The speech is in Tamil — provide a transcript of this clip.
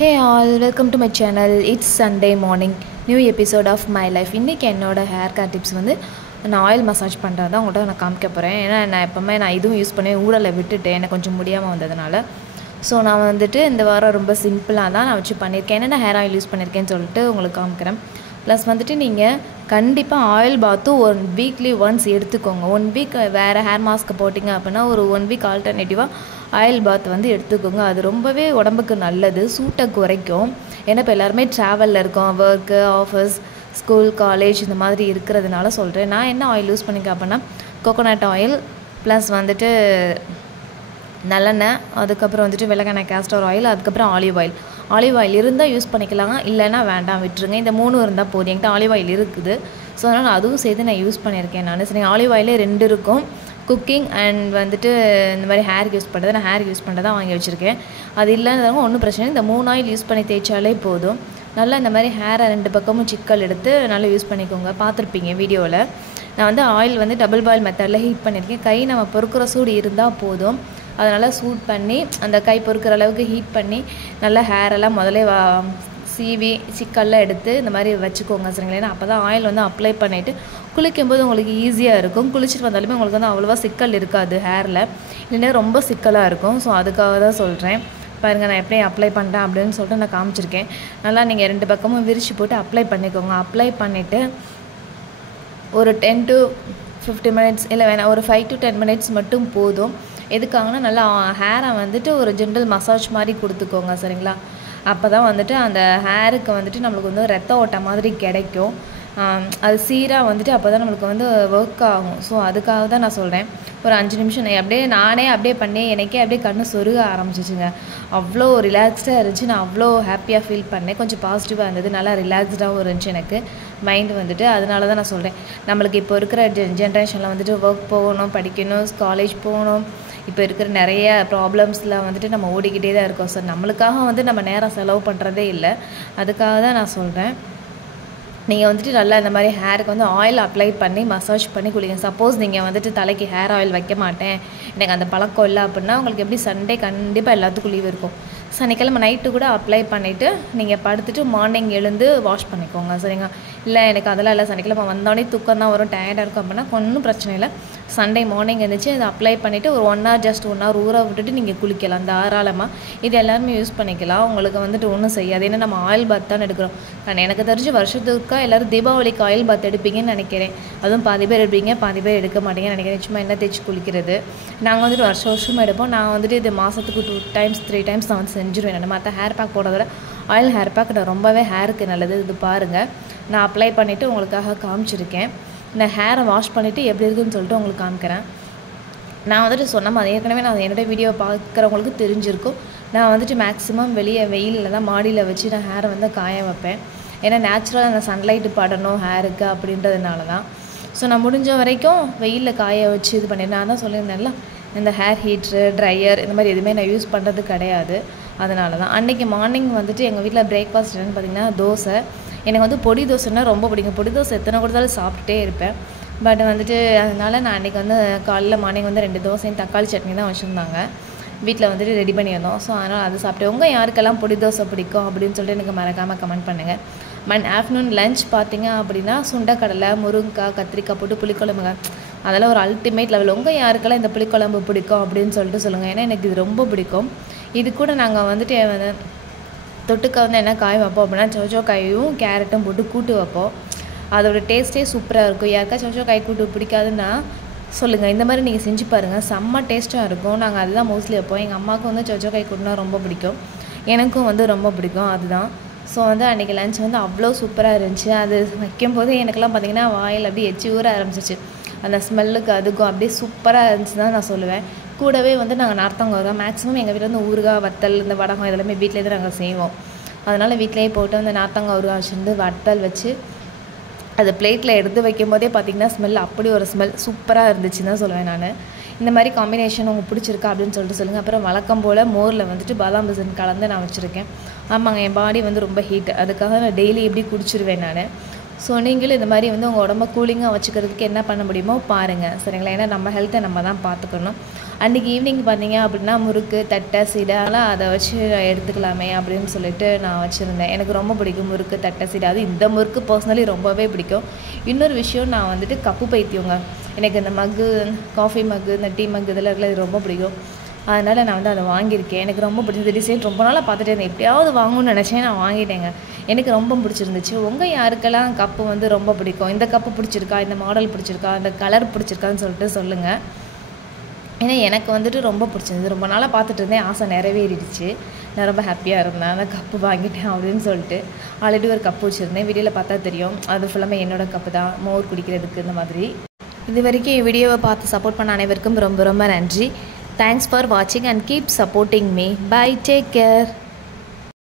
Hey all, welcome to my channel. It's Sunday morning, new episode of my life. இன்றைக்கி என்னோட ஹேர் கேர் டிப்ஸ் வந்து நான் ஆயில் மசாஜ் பண்ணுறது தான் உங்கள்கிட்ட நான் காமிக்க போகிறேன். ஏன்னா நான் எப்போவுமே இதுவும் யூஸ் பண்ணி ஊடலை விட்டுட்டேன், எனக்கு கொஞ்சம் முடியாமல் வந்ததுனால. ஸோ நான் வந்துட்டு இந்த வாரம் ரொம்ப சிம்பிளாக தான் நான் வச்சு பண்ணியிருக்கேன். என்னென்ன ஹேர் ஆயில் யூஸ் பண்ணியிருக்கேன்னு சொல்லிட்டு உங்களுக்கு காமிக்கிறேன். ப்ளஸ் வந்துட்டு நீங்கள் கண்டிப்பாக ஆயில் பாத்தும் 1 வீக்லி ஒன்ஸ் எடுத்துக்கோங்க. 1 வீக் வேறு ஹேர் மாஸ்க்கு போட்டிங்க அப்படின்னா ஒரு 1 வீக் ஆல்டர்னேட்டிவாக ஆயில் பாத் வந்து எடுத்துக்கோங்க. அது ரொம்பவே உடம்புக்கு நல்லது, சூட்டை குறைக்கும். ஏன்னா இப்போ எல்லாருமே ட்ராவலில் இருக்கோம், ஒர்க்கு, ஆஃபீஸ், ஸ்கூல், காலேஜ் இந்த மாதிரி இருக்கிறதுனால சொல்கிறேன். நான் என்ன ஆயில் யூஸ் பண்ணிக்க அப்படின்னா கோகோனட் ஆயில் ப்ளஸ் வந்துட்டு நல்லெண்ணெய், அதுக்கப்புறம் வந்துட்டு விளக்கெண்ணெய், கேஸ்டர் ஆயில், அதுக்கப்புறம் ஆலிவ் ஆயில். ஆலிவ் ஆயில் இருந்தால் யூஸ் பண்ணிக்கலாங்க, இல்லைன்னா வேண்டாம் விட்டுருங்க. இந்த 3 இருந்தால் போதும். என்கிட்ட ஆலிவ் ஆயில் இருக்குது, ஸோ அதனால் அதுவும் சேர்த்து நான் யூஸ் பண்ணியிருக்கேன். நான் சரி ஆலிவ் ஆயிலே 2 இருக்கும், குக்கிங் அண்ட் வந்துட்டு இந்த மாதிரி ஹேர் யூஸ் பண்ணுறது. நான் ஹேர் யூஸ் பண்ணுறதா வாங்கி வச்சுருக்கேன். அது இல்லைன்றவங்க ஒன்றும் பிரச்சனை இல்லை, இந்த 3 ஆயில் யூஸ் பண்ணி தேய்ச்சாலே போதும். நல்லா இந்த மாதிரி ஹேரை 2 பக்கமும் சிக்கல் எடுத்து நல்லா யூஸ் பண்ணிக்கோங்க. பார்த்துருப்பீங்க வீடியோவில். நான் வந்து ஆயில் வந்து டபுள் பாயில் மெத்தடில் ஹீட் பண்ணியிருக்கேன். கை நம்ம பொறுக்கிற சூடு இருந்தால் போதும். அதனால் சூட் பண்ணி அந்த கை பொறுக்கிற அளவுக்கு ஹீட் பண்ணி நல்லா ஹேரெல்லாம் முதலே சீவி சிக்கல்லாம் எடுத்து இந்த மாதிரி வச்சுக்கோங்க சரிங்களா. ஏன்னா அப்போ தான் ஆயில் வந்து அப்ளை பண்ணிவிட்டு குளிக்கும்போது உங்களுக்கு ஈஸியாக இருக்கும். குளிச்சுட்டு வந்தாலுமே உங்களுக்கு வந்து அவ்வளோவா சிக்கல் இருக்காது ஹேரில், இல்லைன்னா ரொம்ப சிக்கலாக இருக்கும். ஸோ அதுக்காக தான் சொல்கிறேன். பாருங்கள் நான் எப்படி அப்ளை பண்ணுறேன் அப்படின்னு சொல்லிட்டு நான் காமிச்சிருக்கேன். நல்லா நீங்கள் 2 பக்கமும் விரித்து போட்டு அப்ளை பண்ணிக்கோங்க. அப்ளை பண்ணிவிட்டு ஒரு 10 to 15 மினிட்ஸ் இல்லை வேணாம், ஒரு 5 to 10 மினிட்ஸ் மட்டும் போதும். எதுக்காகனா நல்லா ஹேரை வந்துட்டு ஒரு ஜென்ரல் மசாஜ் மாதிரி கொடுத்துக்கோங்க சரிங்களா. அப்போ தான் வந்துட்டு அந்த ஹேருக்கு வந்துட்டு நம்மளுக்கு வந்து ரத்த ஓட்ட மாதிரி கிடைக்கும். அது சீராக வந்துட்டு அப்போ தான் நம்மளுக்கு வந்து ஒர்க் ஆகும். ஸோ அதுக்காக தான் நான் சொல்கிறேன். ஒரு 5 நிமிஷம் நானே அப்படியே பண்ணி எனக்கே அப்படியே கண்ணு சொருக ஆரம்பிச்சிச்சுங்க. அவ்வளோ ரிலாக்ஸ்டாக இருந்துச்சு. நான் அவ்வளோ ஹாப்பியாக ஃபீல் பண்ணேன். கொஞ்சம் பாசிட்டிவாக இருந்தது, நல்லா ரிலாக்ஸ்டாகவும் இருந்துச்சு எனக்கு மைண்டு வந்துட்டு. அதனால தான் நான் சொல்கிறேன், நம்மளுக்கு இப்போ இருக்கிற ஜென்ரேஷனில் வந்துட்டு ஒர்க் போகணும், படிக்கணும், காலேஜ் போகணும், இப்போ இருக்கிற நிறைய ப்ராப்ளம்ஸில் வந்துட்டு நம்ம ஓடிக்கிட்டே தான் இருக்கோம். ஸோ நம்மளுக்காக வந்து நம்ம நேரம் செலவு பண்ணுறதே இல்லை. அதுக்காக தான் நான் சொல்கிறேன், நீங்கள் வந்துட்டு நல்லா இந்த மாதிரி ஹேருக்கு வந்து ஆயில் அப்ளை பண்ணி மசாஜ் பண்ணி குளிங்க. சப்போஸ் நீங்கள் வந்துட்டு தலைக்கு ஹேர் ஆயில் வைக்க மாட்டேன், எனக்கு அந்த பழக்கம் இல்லை அப்படின்னா உங்களுக்கு எப்படி சண்டே கண்டிப்பாக எல்லாத்துக்கும் லீவ் இருக்கும். சனிக்கிழமை நைட்டு கூட அப்ளை பண்ணிவிட்டு நீங்கள் படுத்துட்டு மார்னிங் எழுந்து வாஷ் பண்ணிக்கோங்க சரிங்களா. இல்லை எனக்கு அதெல்லாம் இல்லை, சனிக்கிழமை வந்தோடனே தூக்கம் தான் வரும், டயர்டாக இருக்கும் அப்படின்னா ஒன்றும் பிரச்சனை இல்லை. சண்டே மார்னிங் இருந்துச்சு அதை அப்ளை பண்ணிவிட்டு ஒரு 1 hour ஜஸ்ட் 1 hour ஊற விட்டுட்டு நீங்கள் குளிக்கலாம் தாராளமாக. இது எல்லாருமே யூஸ் பண்ணிக்கலாம், உங்களுக்கு வந்துட்டு ஒன்றும் செய்யாது. ஏன்னா நம்ம ஆயில் பாத் தான் எடுக்கிறோம். ஆனால் எனக்கு தெரிஞ்சு வருஷத்துக்கு எல்லோரும் தீபாவளிக்கு ஆயில் பாத் எடுப்பீங்கன்னு நினைக்கிறேன். அதுவும் பாதி பேர் எடுப்பீங்க, பாதி பேர் எடுக்க மாட்டீங்கன்னு நினைக்கிறேன். சும்மா என்ன தேய்ச்சி குளிக்கிறது. நாங்கள் வந்துட்டு வருஷம் எடுப்போம். நான் வந்துட்டு இது மாதத்துக்கு 2 times 3 times நான் வந்து செஞ்சுருவேன். நான் மற்ற ஹேர் பேக் போடுறத விட ஆயில் ஹேர் பேக் நான் ரொம்பவே ஹேருக்கு நல்லது. இது பாருங்கள், நான் அப்ளை பண்ணிவிட்டு உங்களுக்காக காமிச்சிருக்கேன். நான் ஹேரை வாஷ் பண்ணிவிட்டு எப்படி இருக்குதுன்னு சொல்லிட்டு உங்களுக்கு காமிக்கிறேன். நான் வந்துட்டு சொன்ன மாதிரி ஏற்கனவே நான் என்னோடய வீடியோ பார்க்குறவங்களுக்கு தெரிஞ்சிருக்கும். நான் வந்துட்டு மேக்ஸிமம் வெளியே வெயிலில் தான் மாடியில் வச்சு நான் ஹேரை வந்து காய வைப்பேன். ஏன்னா நேச்சுரலாக அந்த சன்லைட்டு படணும் ஹேருக்கு அப்படின்றதுனால தான். ஸோ நான் முடிஞ்ச வரைக்கும் வெயிலில் காய வச்சு இது பண்ணிடுறேன். நான் தான் சொல்லியிருந்தேன்ல, இந்த ஹேர் ஹீட்ரு, ட்ரையர் இந்த மாதிரி எதுவுமே நான் யூஸ் பண்ணுறது கிடையாது. அதனால தான் அன்றைக்கி மார்னிங் வந்துட்டு எங்கள் வீட்டில் பிரேக்ஃபாஸ்ட் என்னென்னு பார்த்திங்கன்னா தோசை. எனக்கு வந்து பொடி தோசைன்னா ரொம்ப பிடிக்கும். பொடி தோசை எத்தனை கொடுத்தாலும் சாப்பிட்டுட்டே இருப்பேன். பட் வந்துட்டு அதனால் நான் அன்றைக்கி வந்து காலையில் மார்னிங் வந்து 2 தோசையும் தக்காளி சட்னி தான் வச்சுருந்தாங்க வீட்டில் வந்துட்டு ரெடி பண்ணியிருந்தோம். ஸோ அதனால் அது சாப்பிட்டு உங்கள் யாருக்கெல்லாம் பொடி தோசை பிடிக்கும் அப்படின்னு சொல்லிட்டு எனக்கு மறக்காமல் கமெண்ட் பண்ணுங்கள். ஆஃப்டர்நூன் லஞ்ச் பார்த்திங்க அப்படின்னா சுண்டைக்கடலை, முருங்கைக்காய், கத்திரிக்காய் போட்டு புளிக்குழம்புங்க. அதெல்லாம் ஒரு அல்டிமேட் லெவல். உங்கள் யாருக்கெல்லாம் இந்த புளிக்குழம்பு பிடிக்கும் அப்படின்னு சொல்லிட்டு சொல்லுங்கள். ஏன்னா எனக்கு இது ரொம்ப பிடிக்கும். இது கூட நாங்கள் வந்துட்டு தொட்டுக்க வந்து என்ன காய் வைப்போம் அப்படின்னா சௌச்சோக்காயும் கேரட்டும் போட்டு கூட்டு வைப்போம். அதோடய டேஸ்ட்டே சூப்பராக இருக்கும். யாருக்கா சௌச்சோக்காய் கூட்டு பிடிக்காதுன்னா சொல்லுங்கள், இந்த மாதிரி நீங்கள் செஞ்சு பாருங்கள், செம்ம டேஸ்ட்டாக இருக்கும். நாங்கள் அதுதான் மோஸ்ட்லி வைப்போம். எங்கள் அம்மாவுக்கும் வந்து சௌச்சோக்காய் கூட்டுனா ரொம்ப பிடிக்கும், எனக்கும் வந்து ரொம்ப பிடிக்கும் அதுதான். ஸோ வந்து அன்றைக்கி லஞ்ச் வந்து அவ்வளோ சூப்பராக இருந்துச்சு. அது வைக்கும்போது எனக்கெல்லாம் பார்த்திங்கன்னா வாயில் அப்படியே எச்சி ஊற ஆரம்பிச்சிச்சு. அந்த ஸ்மெல்லுக்கு அதுக்கும் அப்படியே சூப்பராக இருந்துச்சு தான் நான் சொல்லுவேன். கூடவே வந்து நாங்கள் நார்த்தங்காய் ஊறுகாய் மேக்ஸிமம் எங்கள் வீட்டில் வந்து ஊறுகாய், வத்தல், இந்த வடகம் இதெல்லாமே வீட்டிலே தான் நாங்கள் செய்வோம். அதனால் வீட்டிலேயே போட்டு வந்து நார்த்தங்காய் ஊறுகாய் வச்சுருந்து வத்தல் வச்சு அது பிளேட்டில் எடுத்து வைக்கும் போதே பார்த்திங்கன்னா ஸ்மெல் அப்படி ஒரு ஸ்மெல் சூப்பராக இருந்துச்சுன்னு தான் சொல்லுவேன் நான். இந்த மாதிரி காம்பினேஷன் உங்களுக்கு பிடிச்சிருக்கா அப்படின்னு சொல்லிட்டு சொல்லுங்கள். அப்புறம் வழக்கம் போல் மோரில் வந்துட்டு பாதாம் பிசின் கலந்து நான் வச்சுருக்கேன். ஆமாங்க, என் பாடி வந்து ரொம்ப ஹீட், அதுக்காக நான் டெய்லி எப்படி குடிச்சிருவேன் நான். ஸோ நீங்களும் இந்த மாதிரி வந்து உங்கள் உடம்ப கூலிங்காக வச்சுக்கிறதுக்கு என்ன பண்ண முடியுமோ பாருங்கள் சரிங்களா. ஏன்னா நம்ம ஹெல்த்தை நம்ம தான் பார்த்துக்கணும். அன்றைக்கி ஈவினிங் பார்த்தீங்க அப்படின்னா முறுக்கு தட்டை சீடைலாம் அதை வச்சு எடுத்துக்கலாமே அப்படின்னு சொல்லிட்டு நான் வச்சுருந்தேன். எனக்கு ரொம்ப பிடிக்கும் முறுக்கு தட்டை சீடை. அது இந்த முறுக்கு பர்சனலி ரொம்பவே பிடிக்கும். இன்னொரு விஷயம், நான் வந்துட்டு கப்பு பைத்தியங்க. எனக்கு இந்த மக்கு, காஃபி மக்கு, இந்த டீ மக்கு இதெல்லாம் இருக்குல்ல, இது ரொம்ப பிடிக்கும். அதனால் நான் வந்து அதை வாங்கியிருக்கேன். எனக்கு ரொம்ப பிடிச்சது. டிசைன் ரொம்ப நாளாக பார்த்துட்டே இருந்தேன், எப்படியாவது வாங்கணும்னு நினச்சேன். நான் வாங்கிட்டேங்க. எனக்கு ரொம்ப பிடிச்சிருந்துச்சு. உங்கள் யாருக்கெல்லாம் கப்பு வந்து ரொம்ப பிடிக்கும், இந்த கப்பு பிடிச்சிருக்கா, இந்த மாடல் பிடிச்சிருக்கா, இந்த கலர் பிடிச்சிருக்கான்னு சொல்லிட்டு சொல்லுங்கள். ஏன்னா எனக்கு வந்துட்டு ரொம்ப பிடிச்சிருந்தது. ரொம்ப நாளாக பார்த்துட்டு இருந்தேன், ஆசை நிறைவேறிடுச்சு. நான் ரொம்ப ஹாப்பியாக இருந்தேன். அந்த கப்பு வாங்கிட்டேன் அப்படின்னு சொல்லிட்டு. ஆல்ரெடி ஒரு கப்பு வச்சுருந்தேன், வீடியோவில் பார்த்தா தெரியும். அது ஃபுல்லாமே என்னோடய கப்பு தான், மோர் குடிக்கிறதுக்கு இந்த மாதிரி. இது வரைக்கும் என் வீடியோவை பார்த்து சப்போர்ட் பண்ண அனைவருக்கும் ரொம்ப ரொம்ப நன்றி. தேங்க்ஸ் ஃபார் வாட்சிங் and keep supporting me. Bye, take care.